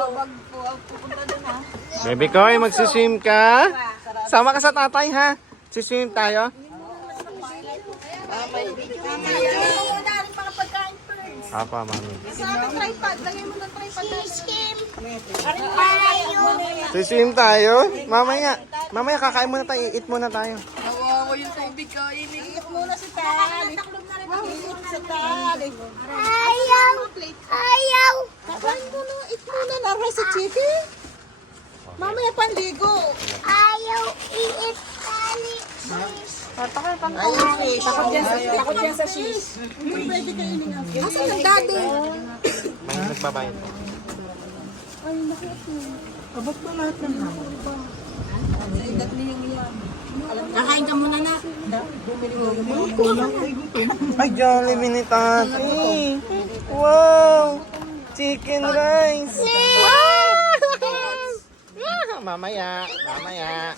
Pupunta din ha. Baby Koy, magsisim ka? Sama ka sa tatay ha? Sisim tayo? Apa, mami? Sisim tayo? Mamaya. Mamaya kakain muna tayo. Eat muna tayo. Nawawa yung tubig ka. Iniit muna si Tali. Iit sa Tali. Ayaw! Kakain mo na. Eat muna. Naray sa chicken. Mamaya panligo. Ayaw! Iit tali! Takot yan sa shish. Hindi pwede kainin ang shish. Asan ang daddy? May nagbabayad po. Abot mo lahat ng hamon pa. Kakain ka muna na. Ay, Jollibee ni Tati. Wow! Chicken rice. Mamaya. Mamaya.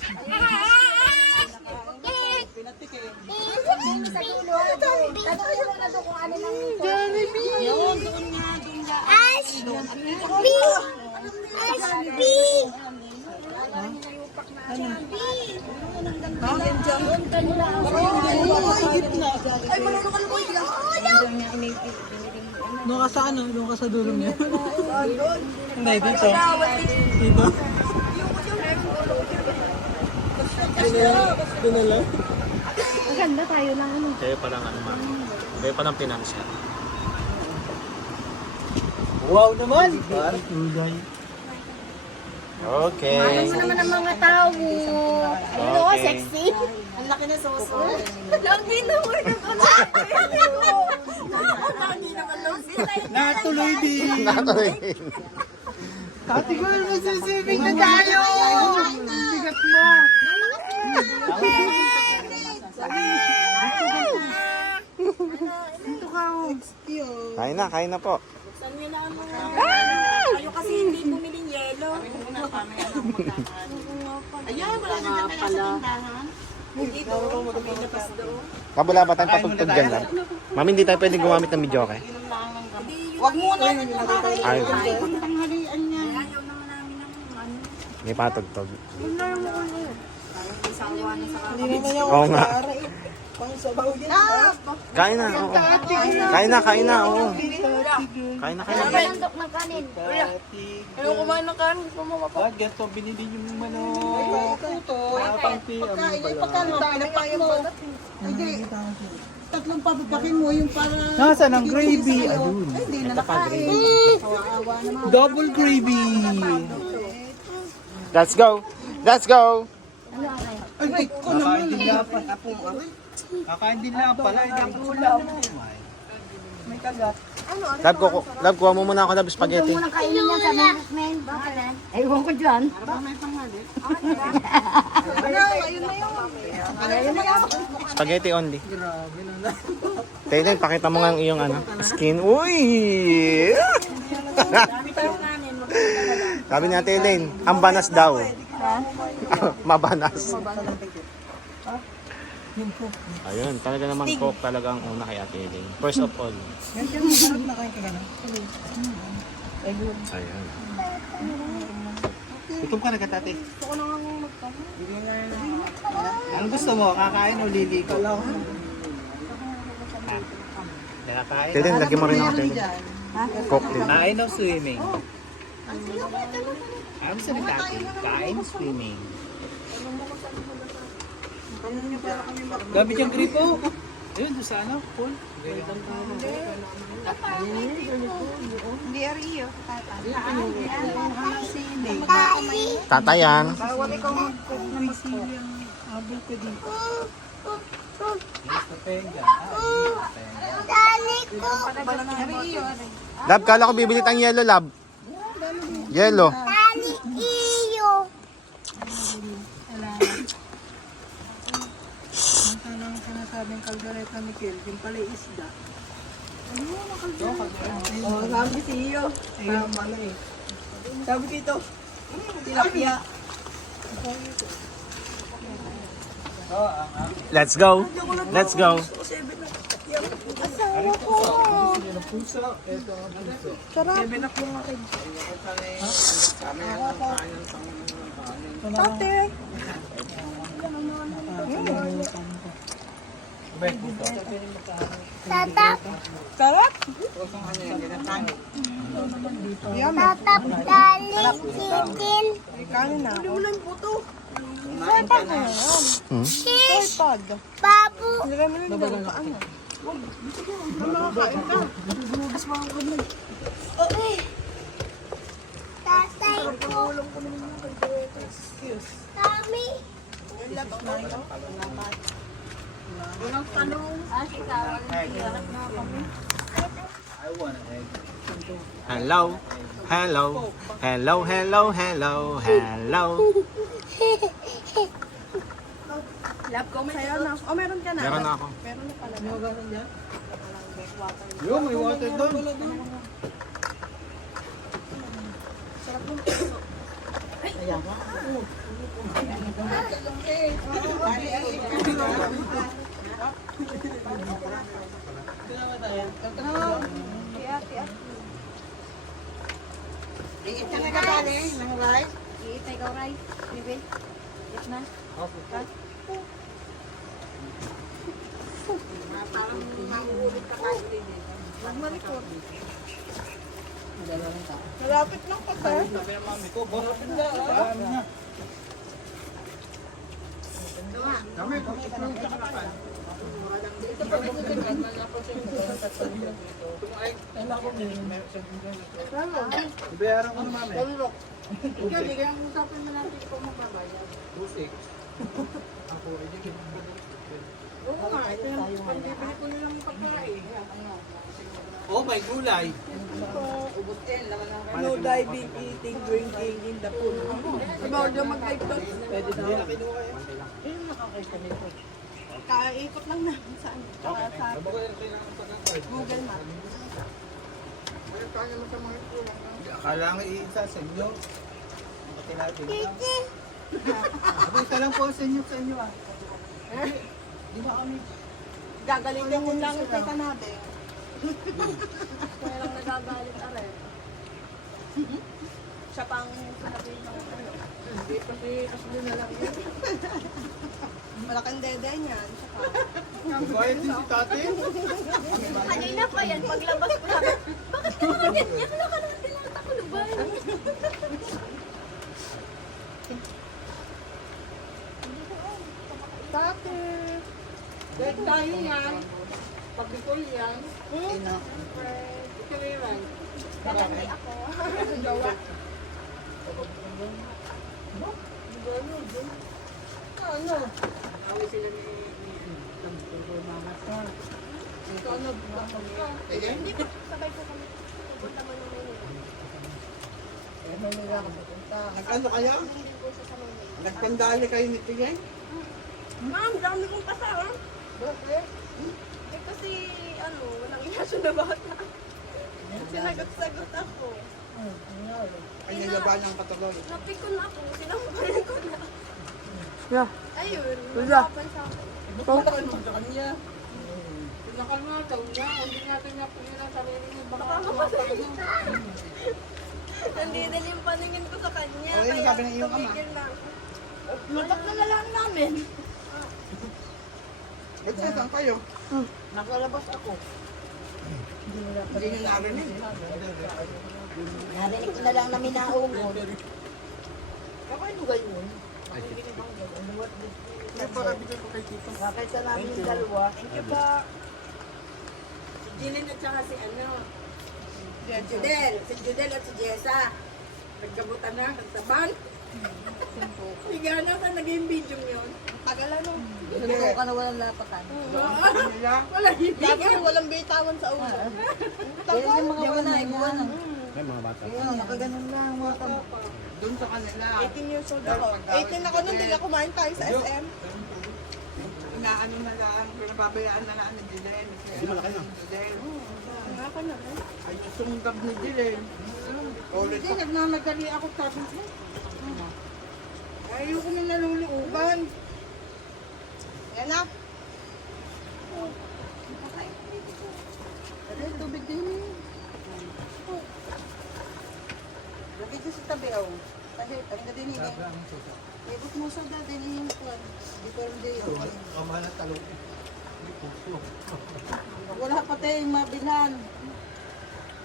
Doon ka sa ano? Doon ka sa dulo niya? Hindi, dito. Dito? Dinala? Maganda tayo lang ano. Kayo palang ano, mami. Kayo palang financial. Wow naman! Okay. Alam mo naman ang mga tao. Ano, Okay. sexy? Ang laki na soso. Lagi naman naman. Lagi naman lang sila. Natuloy din. Natuloy. Tati ko naman sisibig na tayo. Bigat mo. Dito ka. Kain na po. Ayaw kasi hindi bumiling yelo. Ayan, wala na dyan kaya sa tindahan. Dito, may lapas doon. Kabula ba tayong patugtog dyan lang? Mami, hindi tayo pwedeng gumamit ng video, okay? Huwag muna. Ayun. Tanghalian niya. May patugtog. Hindi naman yung Oo nga. pang sabaw yan. Kain na, oo. Kain na, oo. Kain na. Landok ng kanin. Ayaw kumain ng kanin. Bakit ganito binili yung manok? Puto. Pagkano ang pinapak mo? Hindi. Tatlong papapakin mo yung para... Nasaan ang gravy? Ayun. Ay, hindi na nakain. Kawawa naman. Double gravy. Let's go. Let's go. Ay, ko naman. Kakain din lang pala. May kagat. Love, kuha mo muna ako ng spaghetti. Unang kainin niya sa management. Bakit? Ewan ko dyan. Ayun na yun. Spaghetti only. Tayden, pakita mo nga ang iyong ano, skin. Uy! Sabi ni Ate Elaine, ang banas daw. Mabanas. Ayun, talaga naman coke talaga ang una kay Ate Elaine. First of all. Ayun. Gutom ka na ka, tate. Ano gusto mo? Kakain o liliko? Nakakain? Tayden, lagyan mo rin ako Tayden. Coke din. Kain o swimming? Ano gusto ni tate? Kain o swimming? Gamit yung gripo. Ayun, doon sa ano? Pool. Tatayan. Love, kala ko bibili tayong yellow, love. Yellow. Tani iyo. Ang sinasabing kaldereta ni Kel, yung pala isda. Oh, sabi si iyo. Ayun pala eh. Sabi dito, tilapia. Let's go. Let's go. Asawa ko. Puso. Ito ang puso. Sarap. 7 up yung akin. Tate. Tatap. Sarap. Tatap galing chicken. Kanin na. Hindi mo lang puto. Fish. Pag. Babu. Nilagay mo lang dyan. Paano? Makakain ka. Tatay ko. Kami. Hello. Hello. Hello, hello, hello, hello. Lab ko sa'yo na. Oh, meron ka na. Meron na ako. Meron na pala. Yo, may water doon. Iit ka na ka galing ng rice. Iit na ikaw, Ray. Bibi. Iit na. Parang mahuhulit ka kayo din. Magmalikot. Malapit lang ka, sir. Sabi ng mami ko, bakit na? Dami na. Dami, kung kakalakan. Ibayaran ko na mami. Ikaw, di kaya usapin mo natin kung magbabayad. 2.6. Ako, hindi Oo nga, ito yung pambibili ko nilang pagkain. Oh, may gulay. No diving, eating, drinking in the pool. Sabaw dyan mag-dive to. Pwede na. Hindi na kinuha yan. Kaikot lang namin sa Google Maps. Kaya mo sa mga kulang. Akala nga iisa sa inyo. Bakit natin? Chichi. Sabi ka lang po sa inyo ah. Di ba kami? Gagaling din lang kay Kanabe. Kaya lang nagagalit are. Siya pang sabi ng ano. Hindi pa si Ashley na lang yun. Malaking dede niyan. Quiet din si tate. Kanina pa yan, paglabas ko sabi, bakit ka naman ganyan? Wala ka naman tinatakuluban. Tate. Dahil tayo yan. Pag-ipol yan. Ito yan. Lalaki ako. Gawa. Ano? Away sila ni Mama. Ito ano? Hindi po, sabay po kami. Pupunta mo nung Manila. Nag-ano kaya? Hindi po siya sa Manila. Nagpandali kayo ni Tigay? Ma'am, dami kong pasar. Eh kasi, ano, walang inasyon na bata. Sinagot-sagot ako. Ay, nagabalang katuloy. Napikon ako, sinamparin ko na. Yeah. Ayun, Wala. napapan sa akin. Pagkakalma sa kanya. Pinakalma daw niya. Hindi natin niya pili ng sarili niya. Baka mapapagod. Nandidal yung paningin ko sa kanya. Oh, yun, sabi ng iyong ama. tumigil na ako. Matak na lang namin. Ba't saan kayo? Nakalabas ako. Hindi nyo narinig. Narinig ko na lang na minaungod. Kakain mo gayon? Ay, para bigay ko kay Tito. Bakit sa namin yung dalawa? Thank you po. Si Jilin at saka si ano? Si Judel. Si Judel at si Jessa. Nagkabutan na, nagtaban. Sige, ano ka naging video yun? Tagal ano? Ikaw ka na walang lapakan. Wala hibigan. Walang bitawan sa ulo. Kaya yung mga wala na, iguan na. May mga bata. Nakaganon lang mga doon sa kanila. 18 years old ako. 18 ako nung hindi kumain tayo sa SM. Inaano na lang, pinababayaan na lang ni Jilen. Hindi malaki na. Nga ka na rin. Ay, sunggab ni Jilen. Hindi, nagmamadali ako sabi ko. Ayoko na naluluuban. Yan na. Ay, tubig din. Lagi dyan sa tabi, oh. Kasi, ang gadin ibot mo sa dati niya yung plan. Di ko rin di. Wala pa tayong mabilhan.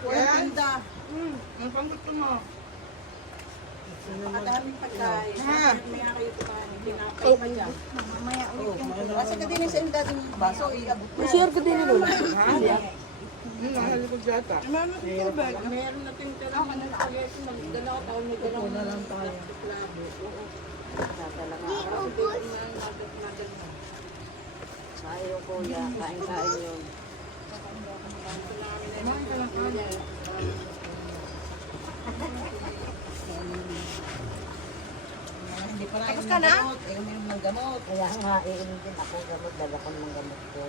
Walang tinda. Ang panggusto mo. Makadaming pagkain. Mamaya kayo kumain. Pinapay pa dyan. Mamaya ulit yung kasi kadin sa yung dating baso, iabot na. Sure ka din nila. Meron na ting tira ka ng spaghetti. Magdala ko taon may dala ko na lang tayo. Dadala nga ako. Sayo kuya, kain-kain yun. Hindi pa lang yung gamot. Uminom ng gamot. Kaya nga, iinom din ako gamot. Dala ko ng gamot ko.